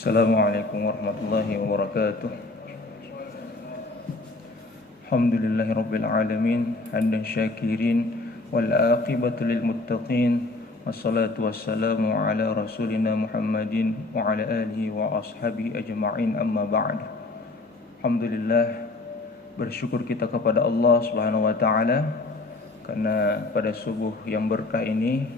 Assalamualaikum warahmatullahi wabarakatuh. Alhamdulillahirabbil alamin, hamdan syakirin wal aqibatu lil muttaqin. Wassalatu wassalamu ala rasulina Muhammadin wa ala alihi wa ashabihi ajma'in, amma ba'd. Alhamdulillah, bersyukur kita kepada Allah Subhanahu wa taala karena pada subuh yang berkah ini,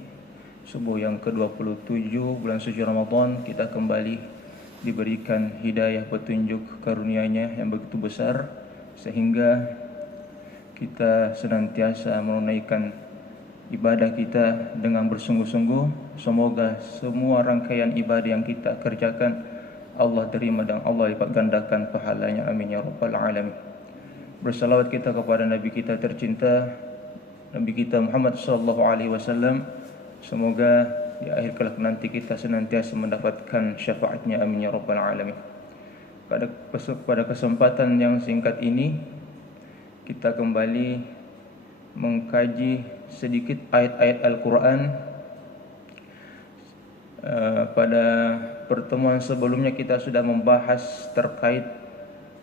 subuh yang ke-27 bulan suci Ramadan, kita kembali diberikan hidayah petunjuk karunia-Nya yang begitu besar sehingga kita senantiasa menunaikan ibadah kita dengan bersungguh-sungguh. Semoga semua rangkaian ibadah yang kita kerjakan Allah terima dan Allah lipat gandakan pahalanya, amin ya rabbal alamin. Bersalawat kita kepada Nabi kita tercinta, Nabi kita Muhammad sallallahu alaihi wasallam. Semoga di akhir kelak nanti kita senantiasa mendapatkan syafaatnya, amin ya rabbal alamin. Pada kesempatan yang singkat ini kita kembali mengkaji sedikit ayat-ayat Al-Quran. Pada pertemuan sebelumnya kita sudah membahas terkait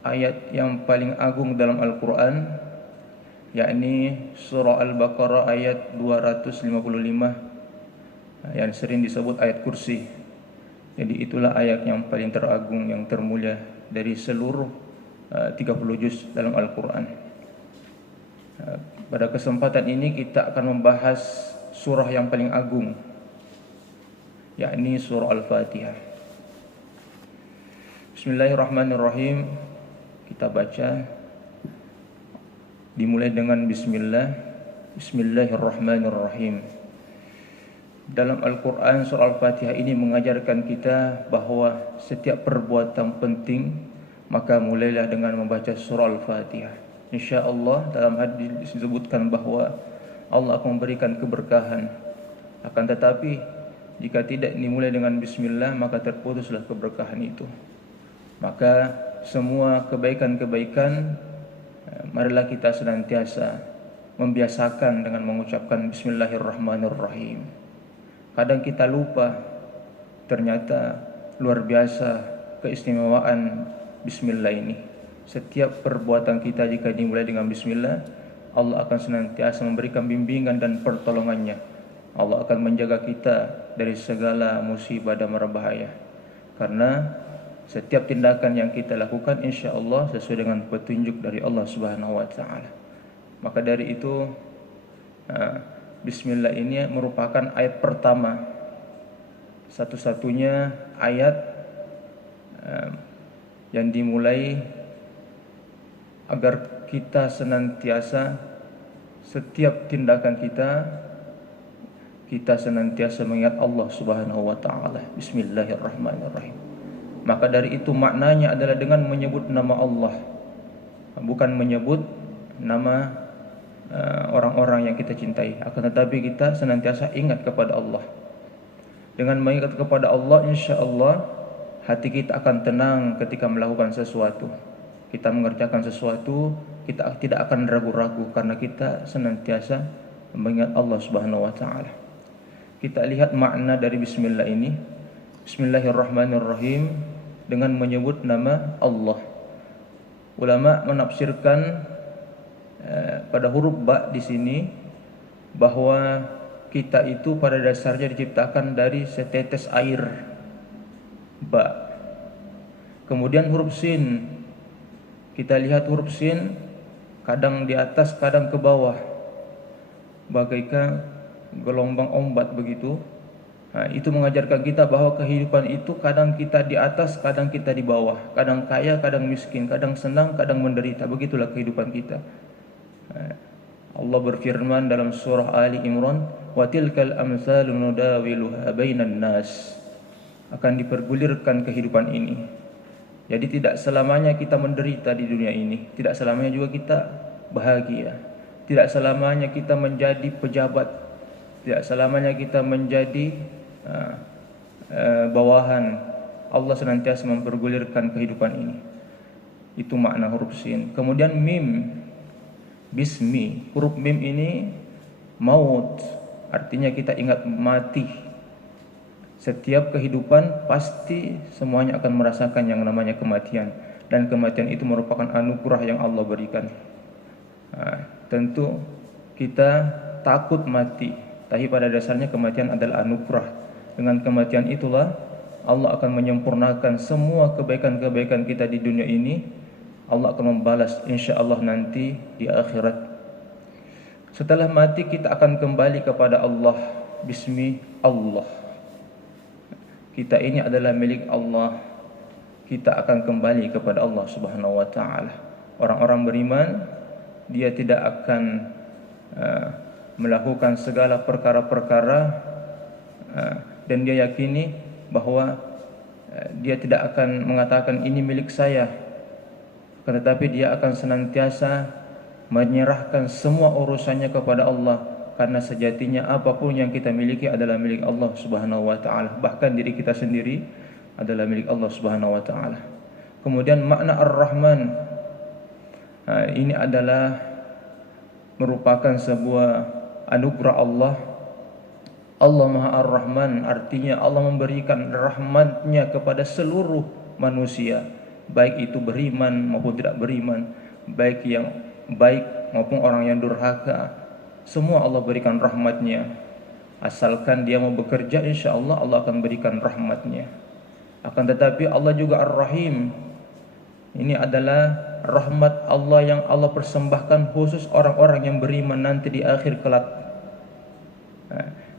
ayat yang paling agung dalam Al-Quran, yakni surah Al-Baqarah ayat 255 yang sering disebut ayat kursi. Jadi itulah ayat yang paling teragung, yang termulia dari seluruh 30 juz dalam Al-Quran. Pada kesempatan ini kita akan membahas surah yang paling agung, yakni surah Al-Fatihah. Bismillahirrahmanirrahim. Kita baca, dimulai dengan bismillah. Bismillahirrahmanirrahim. Dalam Al-Quran, surah Al-Fatihah ini mengajarkan kita bahwa setiap perbuatan penting, maka mulailah dengan membaca surah Al-Fatihah. InsyaAllah dalam hadis disebutkan bahwa Allah akan memberikan keberkahan. Akan tetapi jika tidak dimulai dengan bismillah, maka terputuslah keberkahan itu. Maka semua kebaikan-kebaikan, marilah kita senantiasa membiasakan dengan mengucapkan bismillahirrahmanirrahim. Kadang kita lupa, ternyata luar biasa keistimewaan bismillah ini. Setiap perbuatan kita jika dimulai dengan bismillah, Allah akan senantiasa memberikan bimbingan dan pertolongannya. Allah akan menjaga kita dari segala musibah dan mara bahaya. Karena setiap tindakan yang kita lakukan insya Allah sesuai dengan petunjuk dari Allah Subhanahu wa taala. Maka dari itu bismillah ini merupakan ayat pertama, satu-satunya ayat yang dimulai agar kita senantiasa setiap tindakan kita senantiasa mengingat Allah Subhanahu wa taala. Bismillahirrahmanirrahim. Maka dari itu maknanya adalah dengan menyebut nama Allah, bukan menyebut nama orang-orang yang kita cintai, akan tetapi kita senantiasa ingat kepada Allah. Dengan mengingat kepada Allah, insya Allah hati kita akan tenang ketika melakukan sesuatu. Kita mengerjakan sesuatu, kita tidak akan ragu-ragu karena kita senantiasa mengingat Allah Subhanahu wa taala. Kita lihat makna dari bismillah ini. Bismillahirrahmanirrahim, dengan menyebut nama Allah. Ulama menafsirkan pada huruf ba di sini bahwa kita itu pada dasarnya diciptakan dari setetes air, ba. Kemudian huruf sin, kita lihat huruf sin kadang di atas kadang ke bawah, bagaikan gelombang ombak begitu. Itu mengajarkan kita bahwa kehidupan itu kadang kita di atas, kadang kita di bawah, kadang kaya, kadang miskin, kadang senang, kadang menderita. Begitulah kehidupan kita. Allah berfirman dalam surah Ali Imran, wa tilkal amsalu nudawiluha bainan nas. Akan dipergulirkan kehidupan ini. Jadi tidak selamanya kita menderita di dunia ini, tidak selamanya juga kita bahagia, tidak selamanya kita menjadi pejabat, tidak selamanya kita menjadi bawahan. Allah senantiasa mempergulirkan kehidupan ini. Itu makna huruf sin. Kemudian mim, bismi, huruf mim ini maut, artinya kita ingat mati. Setiap kehidupan pasti semuanya akan merasakan yang namanya kematian, dan kematian itu merupakan anugerah yang Allah berikan. Tentu kita takut mati, tapi pada dasarnya kematian adalah anugerah. Dengan kematian itulah Allah akan menyempurnakan semua kebaikan-kebaikan kita di dunia ini. Allah akan membalas insya Allah nanti di akhirat. Setelah mati kita akan kembali kepada Allah. Bismi Allah. Kita ini adalah milik Allah. Kita akan kembali kepada Allah Subhanahu wa taala. Orang-orang beriman, dia tidak akan melakukan segala perkara-perkara dan dia yakini bahwa dia tidak akan mengatakan ini milik saya, tetapi dia akan senantiasa menyerahkan semua urusannya kepada Allah. Karena sejatinya apapun yang kita miliki adalah milik Allah Subhanahu wa taala. Bahkan diri kita sendiri adalah milik Allah Subhanahu wa taala. Kemudian makna Ar-Rahman, ini adalah merupakan sebuah anugerah Allah. Allah Maha Ar-Rahman, artinya Allah memberikan rahmatnya kepada seluruh manusia, baik itu beriman maupun tidak beriman, baik yang baik maupun orang yang durhaka. Semua Allah berikan rahmatnya. Asalkan dia mau bekerja, insya Allah Allah akan berikan rahmatnya. Akan tetapi Allah juga Ar-Rahim. Ini adalah rahmat Allah yang Allah persembahkan khusus orang-orang yang beriman nanti di akhir kelak.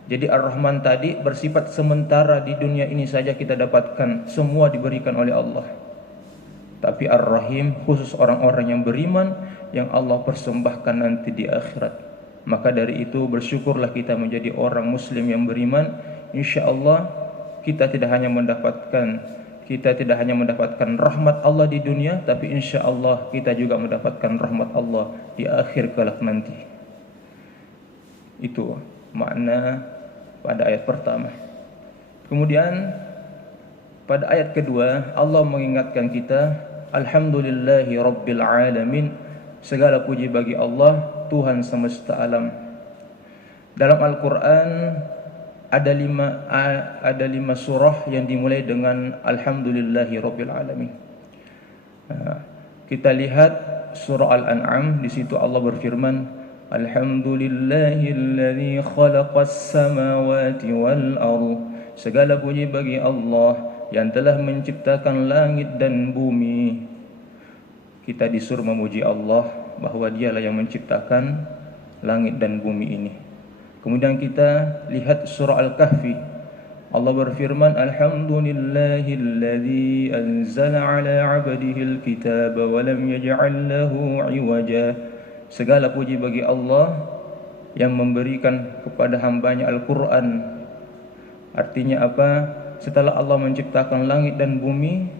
Jadi Ar-Rahman tadi bersifat sementara, di dunia ini saja kita dapatkan, semua diberikan oleh Allah. Tapi Ar-Rahim khusus orang-orang yang beriman yang Allah persembahkan nanti di akhirat. Maka dari itu bersyukurlah kita menjadi orang muslim yang beriman. Insya Allah kita tidak hanya mendapatkan rahmat Allah di dunia, tapi insya Allah kita juga mendapatkan rahmat Allah di akhir kelak nanti. Itu makna pada ayat pertama. Kemudian pada ayat kedua Allah mengingatkan kita, Alhamdulillahi Rabbil Alamin, segala puji bagi Allah Tuhan semesta alam. Dalam Al-Quran ada lima surah yang dimulai dengan Alhamdulillahi Rabbil Alamin. Kita lihat surah Al-An'am, di situ Allah berfirman, Alhamdulillahilladzi khalaqas samawati wal ardh. Segala puji bagi Allah yang telah menciptakan langit dan bumi. Kita disuruh memuji Allah bahwa dialah yang menciptakan langit dan bumi ini. Kemudian kita lihat surah Al-Kahfi. Allah berfirman, Alhamdulillahilladzi anzala ala 'abdihi al-kitaba wa lam yaj'al lahu 'iwaja. Segala puji bagi Allah yang memberikan kepada hambanya Al-Quran. Artinya apa? Setelah Allah menciptakan langit dan bumi,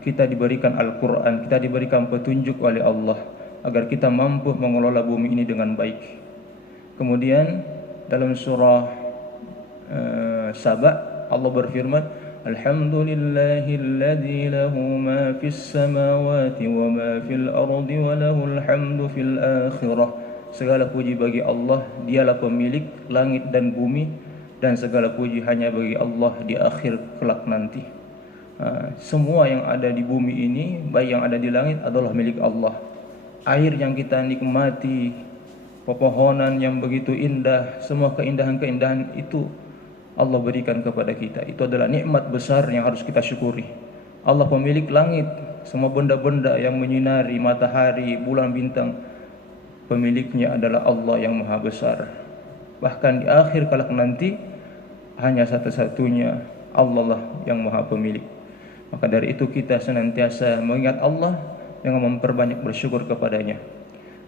kita diberikan Al-Quran, kita diberikan petunjuk oleh Allah agar kita mampu mengelola bumi ini dengan baik. Kemudian dalam surah Saba Allah berfirman, Alhamdulillahilladzi lahu ma fis samawati wa ma fil ardi wa lahul hamdu fil akhirah. Segala puji bagi Allah, dialah pemilik langit dan bumi, dan segala puji hanya bagi Allah di akhir kelak nanti. Semua yang ada di bumi ini, baik yang ada di langit, adalah milik Allah. Air yang kita nikmati, pepohonan yang begitu indah, semua keindahan-keindahan itu Allah berikan kepada kita. Itu adalah nikmat besar yang harus kita syukuri. Allah pemilik langit, semua benda-benda yang menyinari, matahari, bulan, bintang, pemiliknya adalah Allah yang maha besar. Bahkan di akhir kelak nanti, hanya satu-satunya Allah lah yang maha pemilik. Maka dari itu kita senantiasa mengingat Allah dengan memperbanyak bersyukur kepadanya.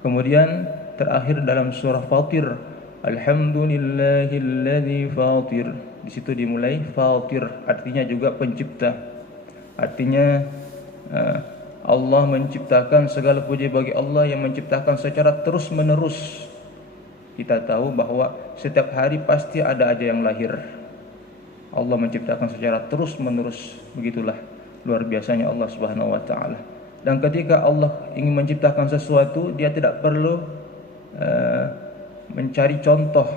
Kemudian terakhir dalam surah Fatir, Alhamdulillahilladzi fatir. Di situ dimulai Fatir, artinya juga pencipta. Artinya Allah menciptakan, segala puji bagi Allah yang menciptakan secara terus-menerus. Kita tahu bahwa setiap hari pasti ada aja yang lahir. Allah menciptakan secara terus-menerus, begitulah luar biasanya Allah Subhanahu wa taala. Dan ketika Allah ingin menciptakan sesuatu, dia tidak perlu mencari contoh.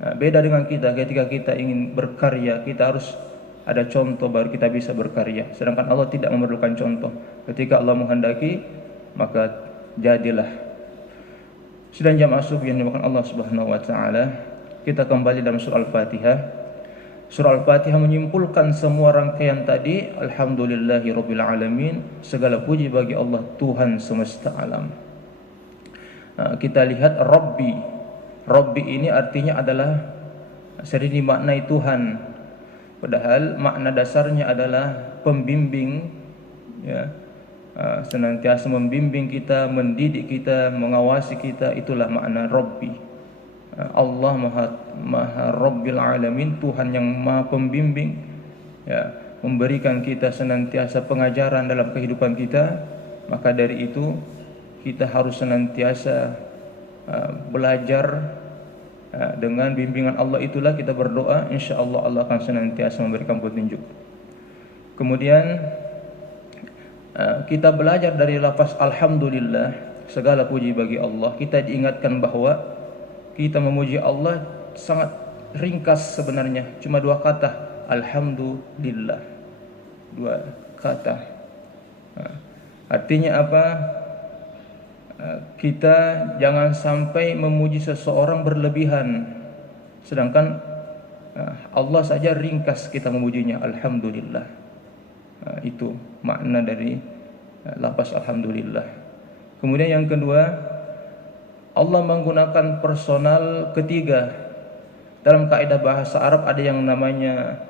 Beda dengan kita, ketika kita ingin berkarya, kita harus ada contoh baru kita bisa berkarya. Sedangkan Allah tidak memerlukan contoh. Ketika Allah menghendaki, maka jadilah. Sidang jamaah subuh yang dimakan Allah Subhanahu wa taala, kita kembali dalam surah Al-Fatihah. Surah Al-Fatihah menyimpulkan semua rangkaian tadi. Alhamdulillahirabbil alamin, segala puji bagi Allah Tuhan semesta alam. Kita lihat Rabbi. Rabbi ini artinya adalah sering dimaknai Tuhan. Padahal makna dasarnya adalah pembimbing, ya. Senantiasa membimbing kita, mendidik kita, mengawasi kita, itulah makna Rabbi. Allah maha Rabbil Alamin, Tuhan yang maha pembimbing, ya, memberikan kita senantiasa pengajaran dalam kehidupan kita. Maka dari itu kita harus senantiasa belajar. Dengan bimbingan Allah itulah kita berdoa, insyaallah Allah akan senantiasa memberikan petunjuk. Kemudian kita belajar dari lafaz alhamdulillah, segala puji bagi Allah. Kita diingatkan bahwa kita memuji Allah sangat ringkas sebenarnya, cuma dua kata, alhamdulillah. Dua kata. Artinya apa? Kita jangan sampai memuji seseorang berlebihan, sedangkan Allah saja ringkas kita memujinya, alhamdulillah. Itu makna dari lafaz alhamdulillah. Kemudian yang kedua, Allah menggunakan personal ketiga. Dalam kaidah bahasa Arab ada yang namanya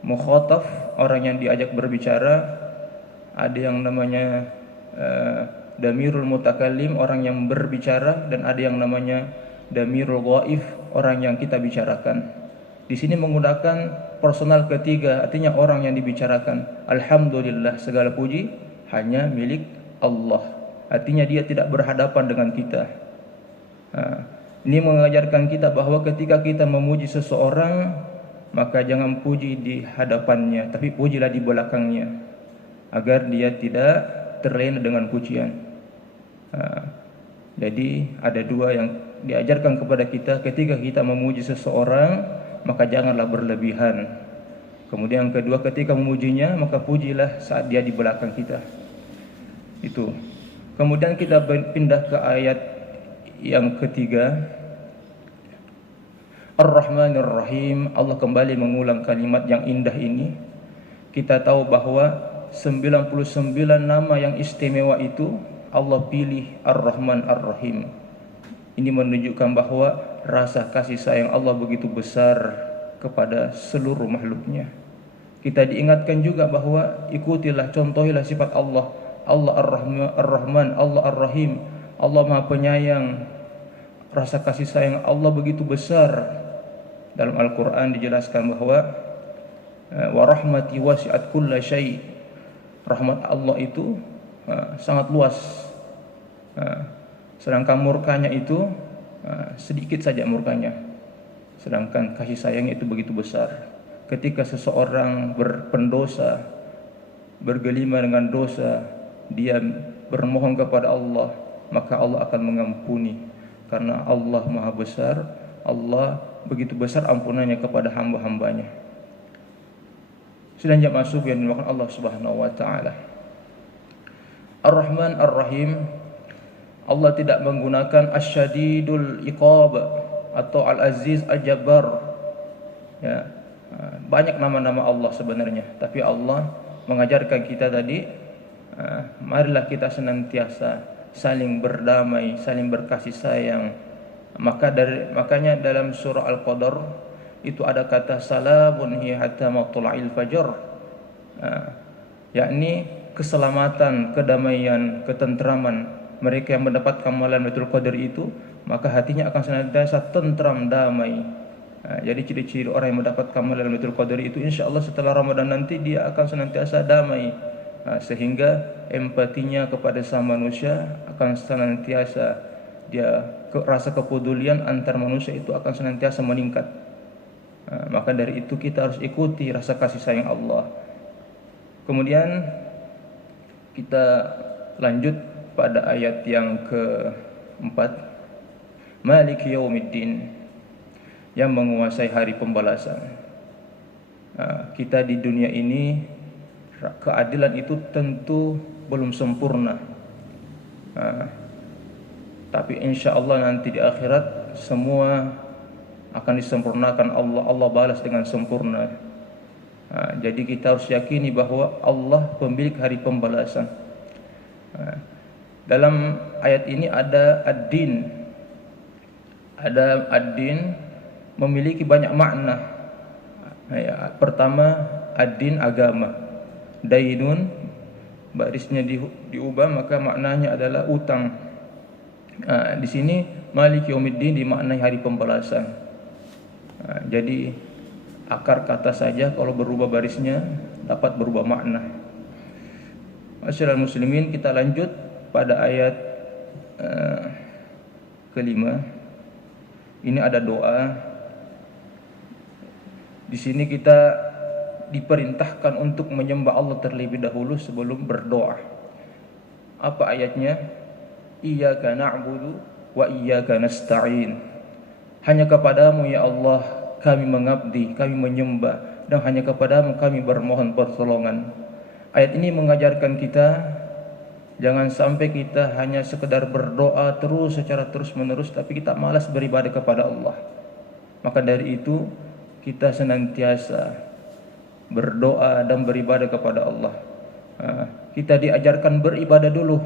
mukhatab, orang yang diajak berbicara. Ada yang namanya damirul mutakallim, orang yang berbicara, dan ada yang namanya damirul ghaif, orang yang kita bicarakan. Di sini menggunakan personal ketiga, artinya orang yang dibicarakan. Alhamdulillah, segala puji hanya milik Allah. Artinya dia tidak berhadapan dengan kita. Ini mengajarkan kita bahwa ketika kita memuji seseorang, maka jangan puji di hadapannya, tapi pujilah di belakangnya, agar dia tidak terlena dengan pujian. Jadi ada dua yang diajarkan kepada kita ketika kita memuji seseorang, maka janganlah berlebihan. Kemudian yang kedua, ketika memujinya, maka pujilah saat dia di belakang kita. Itu. Kemudian kita pindah ke ayat yang ketiga. Ar-Rahmanir Rahim. Allah kembali mengulang kalimat yang indah ini. Kita tahu bahwa 99 nama yang istimewa itu Allah pilih Ar-Rahman Ar-Rahim. Ini menunjukkan bahwa rasa kasih sayang Allah begitu besar kepada seluruh makhluknya. Kita diingatkan juga bahwa ikutilah, contohilah sifat Allah. Allah Ar-Rahman, Allah Ar-Rahim, Allah Maha Penyayang. Rasa kasih sayang Allah begitu besar. Dalam Al-Quran dijelaskan bahwa wa rahmati wasi'at kulla syai'. Rahmat Allah itu sangat luas. Sedangkan murkanya itu sedikit saja murkanya. Sedangkan kasih sayangnya itu begitu besar. Ketika seseorang berpendosa, bergelima dengan dosa, dia bermohon kepada Allah, maka Allah akan mengampuni. Karena Allah Maha Besar, Allah begitu besar ampunannya kepada hamba-hambanya. Sedang jamaah subuh yang dimakan Allah Subhanahu wa taala. Ar-Rahman Ar-Rahim, Allah tidak menggunakan Asy-Syadidul Iqab atau Al-Aziz Al-Jabbar. Ya, banyak nama-nama Allah sebenarnya, tapi Allah mengajarkan kita tadi, marilah kita senantiasa saling berdamai, saling berkasih sayang. Makanya dalam surah Al-Qadar itu ada kata salamun hiya hatta matla'il fajr, yakni keselamatan, kedamaian, ketentraman. Mereka yang mendapatkan malam Lailatul Qadar itu, maka hatinya akan senantiasa tentram, damai. Jadi ciri-ciri orang yang mendapatkan malam Lailatul Qadar itu, insyaallah setelah Ramadan nanti dia akan senantiasa damai, sehingga empatinya kepada sama manusia akan senantiasa, dia rasa kepedulian antar manusia itu akan senantiasa meningkat. Maka dari itu kita harus ikuti rasa kasih sayang Allah. Kemudian kita lanjut pada ayat yang keempat, Maliki Yaumiddin. yang menguasai hari pembalasan. Kita di dunia ini, keadilan itu tentu belum sempurna, tapi insya Allah nanti di akhirat semua akan disempurnakan. Allah balas dengan sempurna. Jadi kita harus yakini bahwa Allah pemilik hari pembalasan. Dalam ayat ini ada ad-din. Ada ad-din memiliki banyak makna. Pertama, ad-din agama. Dainun, barisnya diubah maka maknanya adalah utang. Di sini Maliki Yaumiddin dimaknai hari pembalasan. Jadi akar kata saja kalau berubah barisnya dapat berubah makna. Masyaallah muslimin, kita lanjut pada ayat kelima. Ini ada doa. Di sini kita diperintahkan untuk menyembah Allah terlebih dahulu sebelum berdoa. Apa ayatnya? Iyyaka na'budu wa iyyaka nasta'in. Hanya kepadamu ya Allah kami mengabdi, kami menyembah, dan hanya kepadamu kami bermohon pertolongan. Ayat ini mengajarkan kita jangan sampai kita hanya sekedar berdoa terus secara terus menerus tapi kita malas beribadah kepada Allah. Maka dari itu kita senantiasa berdoa dan beribadah kepada Allah. Kita diajarkan beribadah dulu,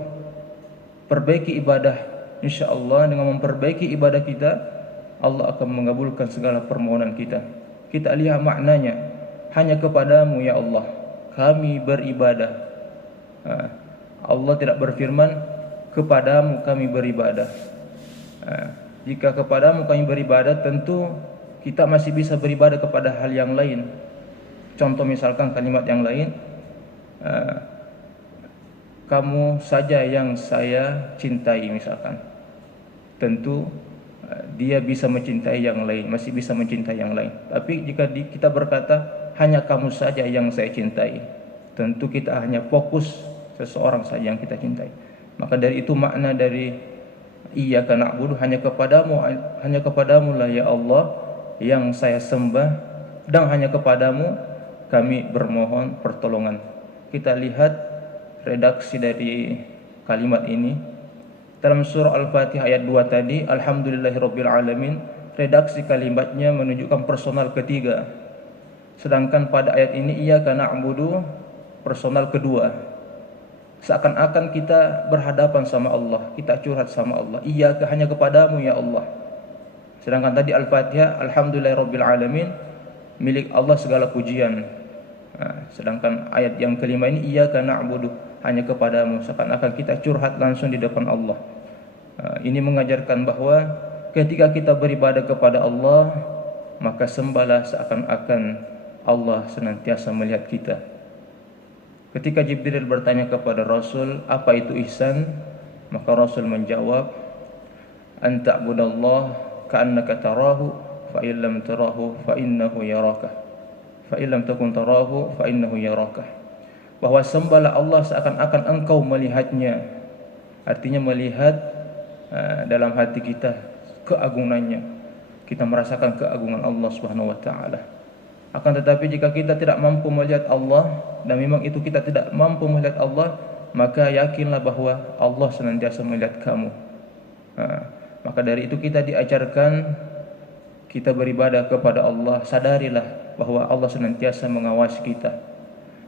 perbaiki ibadah. Insya Allah dengan memperbaiki ibadah kita, Allah akan mengabulkan segala permohonan kita. Kita lihat maknanya, hanya kepadamu ya Allah kami beribadah. Allah tidak berfirman kepadamu kami beribadah. Jika kepadamu kami beribadah, tentu kita masih bisa beribadah kepada hal yang lain. Contoh misalkan kalimat yang lain, kamu saja yang saya cintai misalkan. Tentu dia bisa mencintai yang lain, masih bisa mencintai yang lain. Tapi jika kita berkata hanya kamu saja yang saya cintai, tentu kita hanya fokus seseorang saja yang kita cintai. Maka dari itu makna dari iyyaka na'budu, hanya kepadamu lah ya Allah yang saya sembah, dan hanya kepadamu kami bermohon pertolongan. Kita lihat redaksi dari kalimat ini dalam surah Al-Fatihah ayat 2 tadi, alhamdulillahirabbil alamin, redaksi kalimatnya menunjukkan personal ketiga. Sedangkan pada ayat ini iyyaka na'budu personal kedua. Seakan-akan kita berhadapan sama Allah, kita curhat sama Allah. Iyyaka, hanya kepadamu ya Allah. Sedangkan tadi Al-Fatihah alhamdulillahirabbil alamin, milik Allah segala pujian. Sedangkan ayat yang kelima ini iyyaka na'budu, hanya kepadamu, seakan-akan kita curhat langsung di depan Allah. Ini mengajarkan bahwa ketika kita beribadah kepada Allah, maka sembahlah seakan-akan Allah senantiasa melihat kita. Ketika Jibril bertanya kepada Rasul, apa itu ihsan? Maka Rasul menjawab, anta'budallah ka'annaka tarahu, fa in lam tarahu fa innahu yaraka. Fa in lam takun tarahu fa innahu yaraka. Bahwa sembahlah Allah seakan-akan engkau melihatnya. Artinya melihat dalam hati kita keagungannya. Kita merasakan keagungan Allah Subhanahu wa taala. Akan tetapi jika kita tidak mampu melihat Allah, dan memang itu kita tidak mampu melihat Allah, maka yakinlah bahwa Allah senantiasa melihat kamu. Maka dari itu kita diajarkan kita beribadah kepada Allah. Sadarilah bahwa Allah senantiasa mengawasi kita.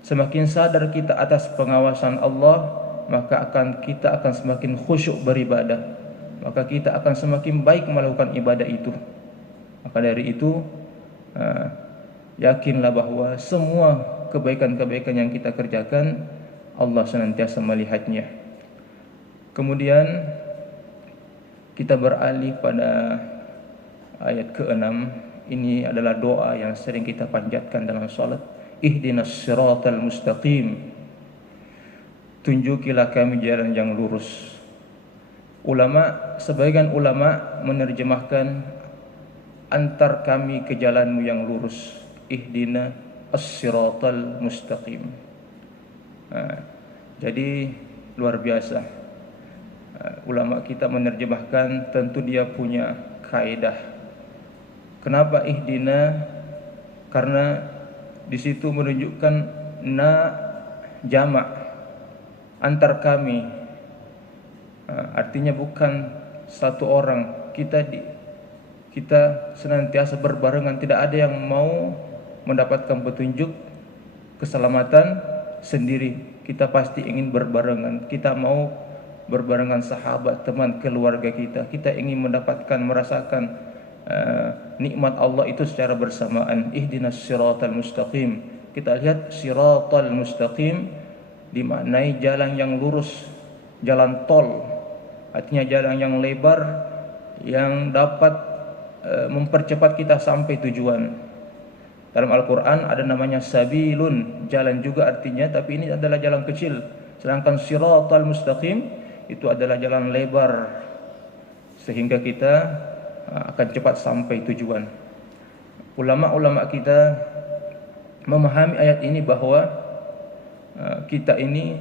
Semakin sadar kita atas pengawasan Allah, maka kita akan semakin khusyuk beribadah. Maka kita akan semakin baik melakukan ibadah itu. Maka dari itu yakinlah bahwa semua kebaikan-kebaikan yang kita kerjakan Allah senantiasa melihatnya. Kemudian kita beralih pada ayat ke-6. Ini adalah doa yang sering kita panjatkan dalam salat. Ihdinas siratal mustaqim. Tunjukilah kami jalan yang lurus. Sebagian ulama menerjemahkan antar kami ke jalanmu yang lurus. Ihdina as-siratal mustaqim. Jadi luar biasa. Ulama kita menerjemahkan, tentu dia punya kaidah Kenapa ihdina? Karena di situ menunjukkan na jamak antar kami. Artinya bukan satu orang. Kita senantiasa berbarengan, tidak ada yang mau mendapatkan petunjuk keselamatan sendiri. Kita pasti ingin berbarengan. Kita mau berbarengan sahabat, teman, keluarga kita. Kita ingin merasakan nikmat Allah itu secara bersamaan. Ihdinas siratal mustaqim. Kita lihat siratal mustaqim dimaknai jalan yang lurus, jalan tol. Artinya jalan yang lebar yang dapat mempercepat kita sampai tujuan. Dalam Al-Quran ada namanya sabilun, jalan juga artinya, tapi ini adalah jalan kecil. Sedangkan siratal mustaqim itu adalah jalan lebar, sehingga kita akan cepat sampai tujuan. Ulama-ulama kita memahami ayat ini bahwa kita ini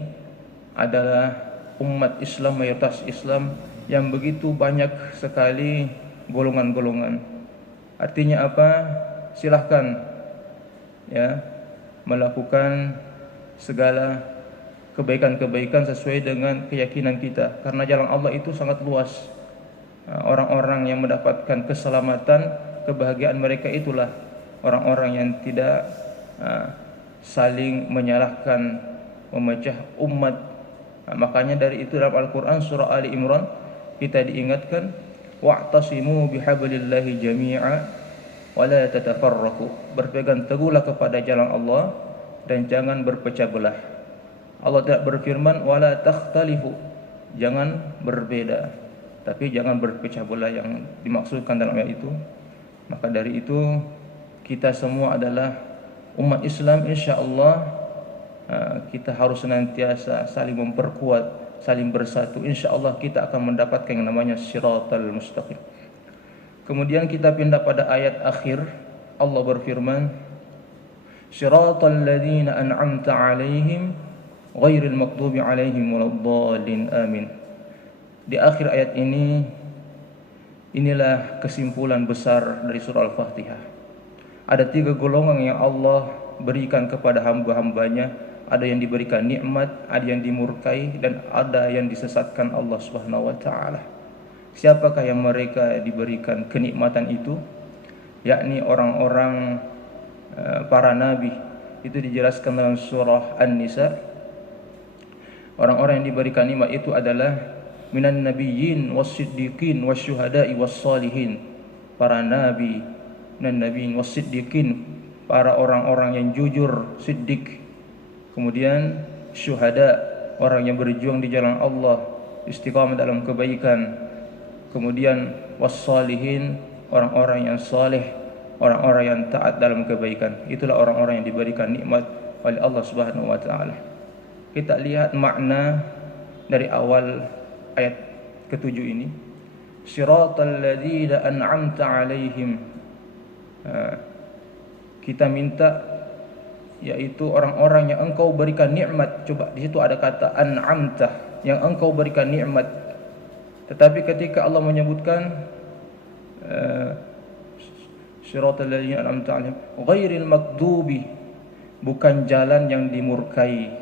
adalah umat Islam, mayoritas Islam yang begitu banyak sekali golongan-golongan. Artinya apa? Silahkan ya melakukan segala kebaikan-kebaikan sesuai dengan keyakinan kita, karena jalan Allah itu sangat luas. Orang-orang yang mendapatkan keselamatan, kebahagiaan mereka itulah orang-orang yang tidak saling menyalahkan, memecah umat. Makanya dari itu dalam Al-Quran surah Ali Imran kita diingatkan, wa'tasimu bihablillahi jami'a wa la tatafarraqu. Berpegang teguhlah kepada jalan Allah dan jangan berpecah belah. Allah tidak berfirman wala takhtalifu, jangan berbeda, tapi jangan berpecah belah yang dimaksudkan dalam ayat itu. Maka dari itu kita semua adalah umat Islam, insyaallah kita harus senantiasa saling memperkuat, saling bersatu. Insyaallah kita akan mendapatkan yang namanya siratal mustaqim. Kemudian kita pindah pada ayat akhir. Allah berfirman, siratal ladzina an'amta 'alaihim ghairil maghdubi 'alaihim waladdallin amin. Di akhir ayat ini, inilah kesimpulan besar dari surah Al-Fatihah. Ada 3 golongan yang Allah berikan kepada hamba-hambanya. Ada yang diberikan nikmat, ada yang dimurkai, dan ada yang disesatkan Allah Subhanahu wa taala. Siapakah yang mereka diberikan kenikmatan itu? Yakni orang-orang para nabi. Itu dijelaskan dalam surah An-Nisa. Orang-orang yang diberikan nikmat itu adalah minan nabiyyin was-siddiqin wasyuhada'i was-salihin. Para nabi, minan nabiyyin was-siddiqin, para orang-orang yang jujur, siddiq. Kemudian syuhada, orang yang berjuang di jalan Allah, istiqamah dalam kebaikan. Kemudian was-salihin, orang-orang yang saleh, orang-orang yang taat dalam kebaikan. Itulah orang-orang yang diberikan nikmat oleh Allah Subhanahu wa taala. Kita lihat makna dari awal ayat ke-7 ini. Siratal ladzina an'amta 'alaihim. Kita minta yaitu orang-orang yang engkau berikan nikmat. Coba di situ ada kata an'amta, yang engkau berikan nikmat. Tetapi ketika Allah menyebutkan siratal ladzina an'amta 'alaihim ghairil maghdubi, bukan jalan yang dimurkai.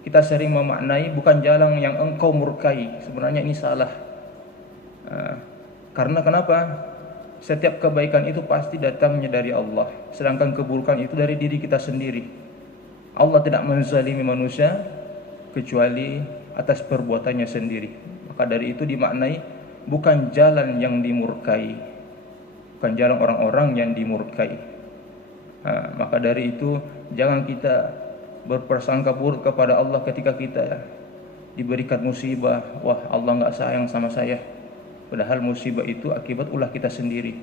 Kita sering memaknai bukan jalan yang engkau murkai. Sebenarnya ini salah. Karena kenapa? Setiap kebaikan itu pasti datangnya dari Allah, sedangkan keburukan itu dari diri kita sendiri. Allah tidak menzalimi manusia kecuali atas perbuatannya sendiri. Maka dari itu dimaknai bukan jalan yang dimurkai, bukan jalan orang-orang yang dimurkai. Maka dari itu jangan kita berprasangka buruk kepada Allah ketika kita diberikan musibah. Wah, Allah enggak sayang sama saya. Padahal musibah itu akibat ulah kita sendiri.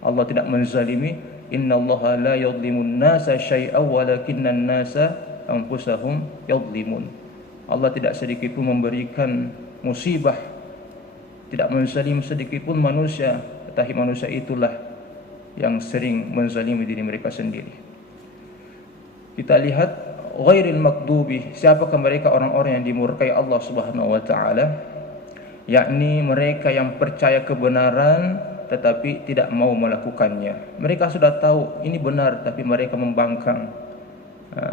Allah tidak menzalimi. Innallaha la yadhlimun nasa syai'an walakinnan nasa anfusahum yadhlimun. Allah tidak sedikit pun memberikan musibah, tidak menzalim sedikit pun manusia, tetapi manusia itulah yang sering menzalimi diri mereka sendiri. Kita lihat ghairil maghdubi, siapakah mereka orang-orang yang dimurkai Allah Subhanahu wa taala? Yakni mereka yang percaya kebenaran tetapi tidak mau melakukannya. Mereka sudah tahu ini benar tapi mereka membangkang.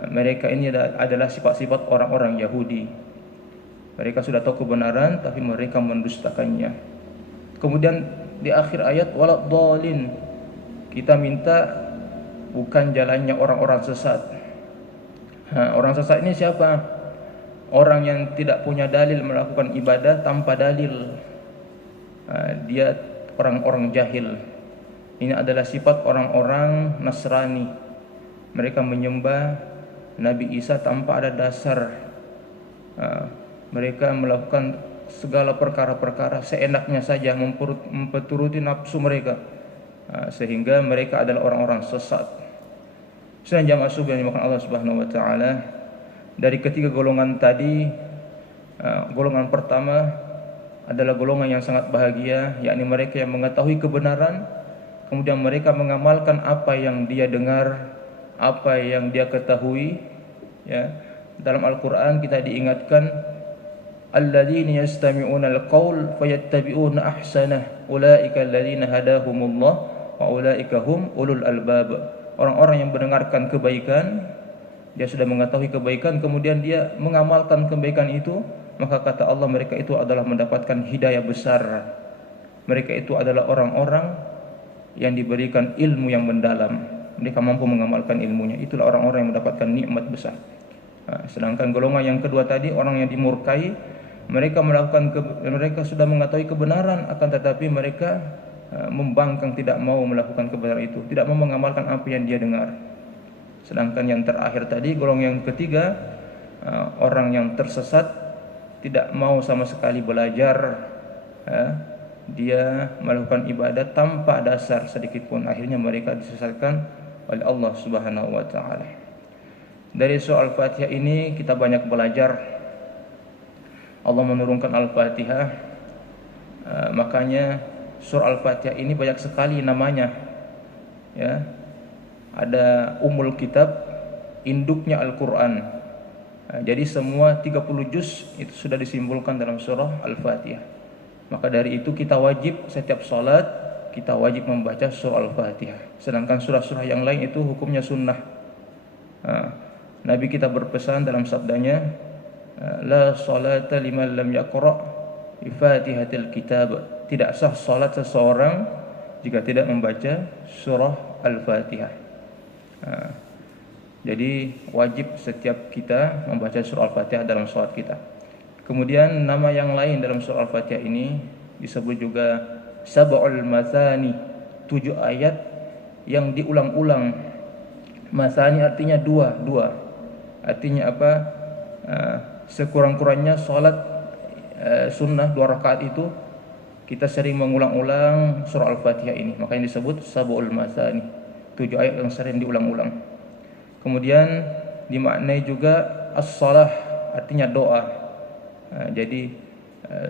Mereka ini adalah sifat-sifat orang-orang Yahudi. Mereka sudah tahu kebenaran tapi mereka mendustakannya. Kemudian di akhir ayat waladhdallin, kita minta bukan jalannya orang-orang sesat. Orang sesat ini siapa? Orang yang tidak punya dalil melakukan ibadah tanpa dalil. Dia orang-orang jahil. Ini adalah sifat orang-orang Nasrani. Mereka menyembah Nabi Isa tanpa ada dasar. Mereka melakukan segala perkara-perkara seenaknya saja, mempeturuti nafsu mereka, sehingga mereka adalah orang-orang sesat. Sedang jamaah subuh yang dimakan Allah Subhanahu wa taala, dari ketiga golongan tadi, golongan pertama adalah golongan yang sangat bahagia, yakni mereka yang mengetahui kebenaran, kemudian mereka mengamalkan apa yang dia dengar, apa yang dia ketahui. Ya, dalam Al-Qur'an kita diingatkan alladzina yastami'una al-qaul fayattabi'una ahsanah ulaika alladzina hadahumullah wa ulaika hum ulul albab. Orang-orang yang mendengarkan kebaikan, dia sudah mengetahui kebaikan, kemudian dia mengamalkan kebaikan itu, maka kata Allah mereka itu adalah mendapatkan hidayah besar. Mereka itu adalah orang-orang yang diberikan ilmu yang mendalam. Mereka mampu mengamalkan ilmunya. Itulah orang-orang yang mendapatkan nikmat besar. Sedangkan golongan yang kedua tadi, orang yang dimurkai, mereka sudah mengetahui kebenaran, akan tetapi mereka membangkang, tidak mau melakukan kebenaran itu, tidak mau mengamalkan apa yang dia dengar. Sedangkan yang terakhir tadi, golongan yang ketiga, orang yang tersesat, tidak mau sama sekali belajar, dia melakukan ibadah tanpa dasar sedikit pun. Akhirnya mereka disesatkan oleh Allah Subhanahu wa taala. Dari surah Al-Fatihah ini kita banyak belajar. Allah menurunkan Al-Fatihah, makanya surah Al-Fatihah ini banyak sekali namanya. Ya. Ada Ummul Kitab, induknya Al-Qur'an. Jadi semua 30 juz itu sudah disimbolkan dalam surah Al-Fatihah. Maka dari itu kita wajib setiap salat kita wajib membaca surah Al-Fatihah. Sedangkan surah-surah yang lain itu hukumnya sunnah. Nabi kita berpesan dalam sabdanya, la salata liman lam yaqra bi Fatihatil Kitab. Tidak sah salat seseorang jika tidak membaca surah Al-Fatihah. Jadi wajib setiap kita membaca surah Al-Fatihah dalam salat kita. Kemudian nama yang lain dalam surah Al-Fatihah ini disebut juga Sab'ul Mathani, 7 ayat yang diulang-ulang. Mathani artinya dua. Artinya apa? Sekurang-kurangnya salat sunnah 2 rakaat itu kita sering mengulang-ulang surah Al-Fatihah ini. Makanya disebut Sab'ul Mathani, 7 ayat yang sering diulang-ulang. Kemudian dimaknai juga as-salah, artinya doa. Jadi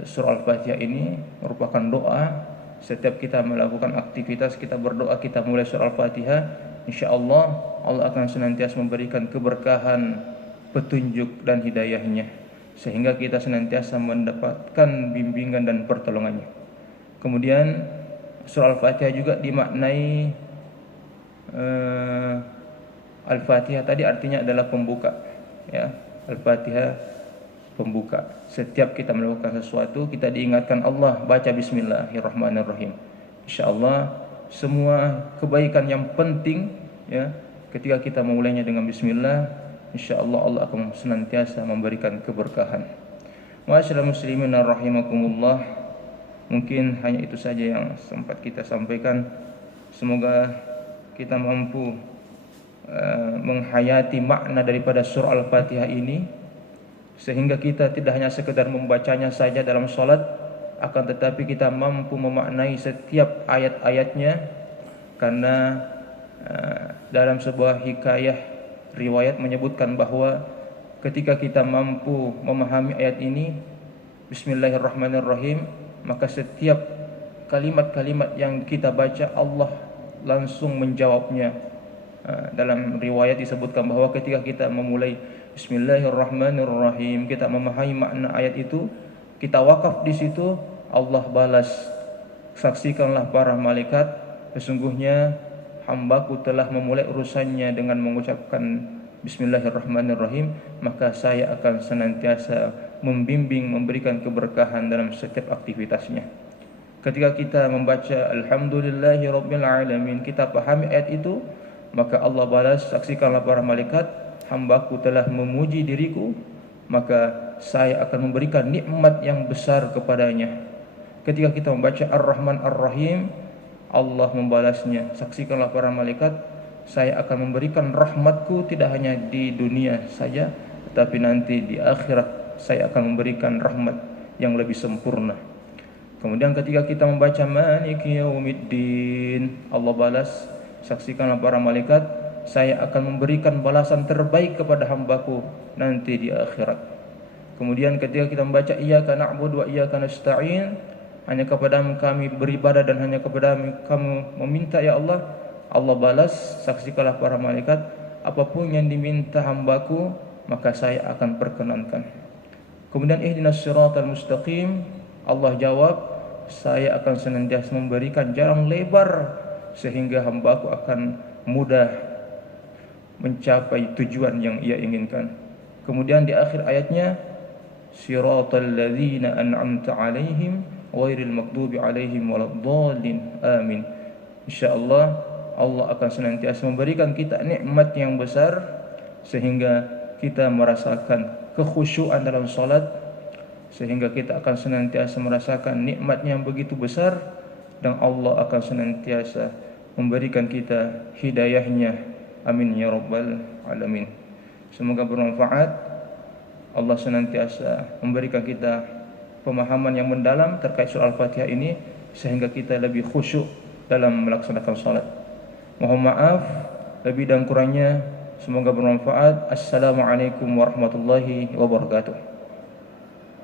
surah Al-Fatihah ini merupakan doa. Setiap kita melakukan aktivitas, kita berdoa, kita mulai surah Al-Fatihah, insyaallah Allah akan senantiasa memberikan keberkahan, petunjuk dan hidayahnya, sehingga kita senantiasa mendapatkan bimbingan dan pertolongannya. Kemudian surah Al-Fatihah juga dimaknai Al-Fatihah tadi artinya adalah pembuka, ya. Al-Fatihah pembuka. Setiap kita melakukan sesuatu, kita diingatkan Allah, baca bismillahirrahmanirrahim. Insyaallah semua kebaikan yang penting, ya, ketika kita memulainya dengan bismillah, insyaallah Allah akan senantiasa memberikan keberkahan. Ma'asyiral muslimin rahimakumullah. Mungkin hanya itu saja yang sempat kita sampaikan. Semoga kita mampu menghayati makna daripada surah Al-Fatihah ini, sehingga kita tidak hanya sekedar membacanya saja dalam salat, akan tetapi kita mampu memaknai setiap ayat-ayatnya. Karena dalam sebuah hikayah riwayat menyebutkan bahwa ketika kita mampu memahami ayat ini, bismillahirrahmanirrahim, maka setiap kalimat-kalimat yang kita baca Allah langsung menjawabnya. Dalam riwayat disebutkan bahwa ketika kita memulai bismillahirrahmanirrahim, kita memahami makna ayat itu, kita wakaf di situ, Allah balas saksikanlah para malaikat, sesungguhnya hambaku telah memulai urusannya dengan mengucapkan Bismillahirrahmanirrahim, maka saya akan senantiasa membimbing, memberikan keberkahan dalam setiap aktivitasnya. Ketika kita membaca Alhamdulillahirabbil alamin, kita pahami ayat itu, maka Allah balas, saksikanlah para malaikat, hambaku telah memuji diriku, maka saya akan memberikan nikmat yang besar kepadanya. Ketika kita membaca Ar-Rahman Ar-Rahim, Allah membalasnya, saksikanlah para malaikat, saya akan memberikan rahmatku tidak hanya di dunia saja, tetapi nanti di akhirat saya akan memberikan rahmat yang lebih sempurna. Kemudian ketika kita membaca Maliki Yaumiddin, Allah balas, saksikanlah para malaikat, saya akan memberikan balasan terbaik kepada hambaku nanti di akhirat. Kemudian ketika kita membaca Iyyaka na'budu wa iyyaka nasta'in, hanya kepadamu kami beribadah dan hanya kepadamu kamu meminta ya Allah, Allah balas, saksikanlah para malaikat, apapun yang diminta hambaku maka saya akan perkenankan. Kemudian ihdinas siratal mustaqim, Allah jawab, saya akan senantiasa memberikan jalan lebar sehingga hambaku akan mudah mencapai tujuan yang ia inginkan. Kemudian di akhir ayatnya, siratal ladzina an'amta 'alaihim ghairil maghdubi 'alaihim waladdallin, amin. Insyaallah Allah akan senantiasa memberikan kita nikmat yang besar sehingga kita merasakan kekhusyuan dalam salat, sehingga kita akan senantiasa merasakan nikmat yang begitu besar, dan Allah akan senantiasa memberikan kita hidayahnya, amin ya rabbal alamin. Semoga bermanfaat. Allah senantiasa memberikan kita pemahaman yang mendalam terkait surah Al-Fatihah ini sehingga kita lebih khusyuk dalam melaksanakan salat. Mohon maaf lebih dan kurangnya, semoga bermanfaat. Assalamualaikum warahmatullahi wabarakatuh.